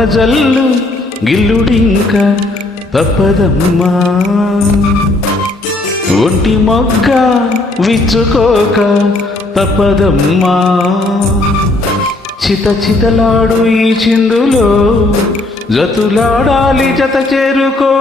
వానజల్లు గిల్లుడింక తప్పదమ్మా, ఒంటి మొగ్గ విచ్చుకోక తప్పదమ్మా. చిత చితలాడు ఈ చిందులో జతులాడాలి జత చేరుకో.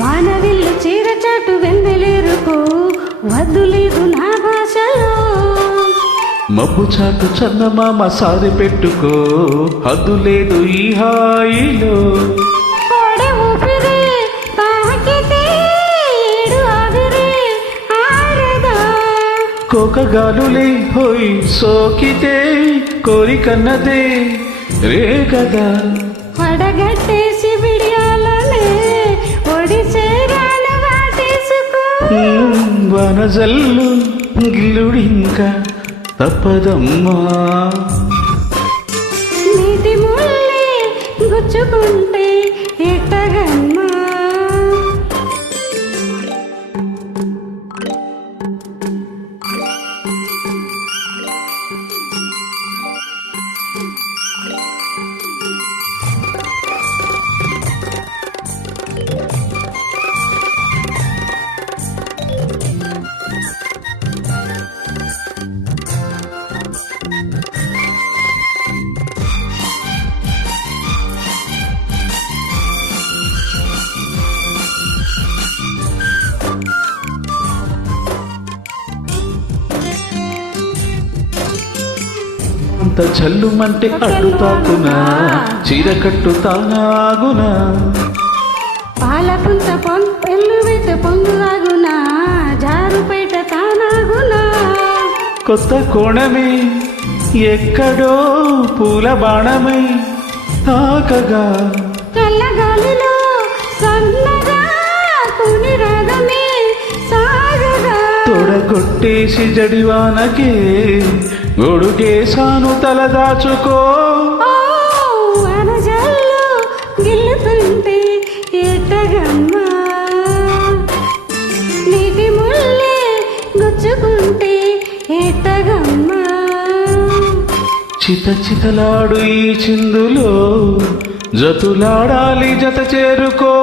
వానవిల్లు చీరచాటు వెన్నెలేరుకో, వద్దులేదు నా భాషలో. మబ్బు చాటు చందమామ సారి పెట్టుకో, హద్దు లేదు ఈ హాయిలో. కోకగాలులే హోయ్ సోకితే కోరికన్నదే రే కదా. పడగట్టేసి బిడియాలనే ఒడిసేరాను వాటేసుకో. వనజల్లు గిల్లుడింక తప్పదమ్మా, నీటి ముల్లే గుచ్చుకుంటే ఎట్టగమ్మా. అంత చల్లుమంటే అడ్డుతాకునా, చీరకట్టు తానాగునా. పాలపుంత పెళ్ళు పెట్టి పొంగులాగునా, జారుపేట తానాగునా. కొత్త కోణమే ఎక్కడో పూల బాణమై తాకగా, చల్లగాలిలో సన్నగా కుని రాగమే సాగగా. తొడగొట్టేసి జడివానకే గొడుగేసాను తలదాచుకో. వానజల్లు గిల్లుతుంటే ఎట్టగమ్మా, నీటి ముల్లే గుచ్చుకుంటే ఎట్టగమ్మా. చిత చితలాడు ఈ చిందులో జతులాడాలి జత చేరుకో.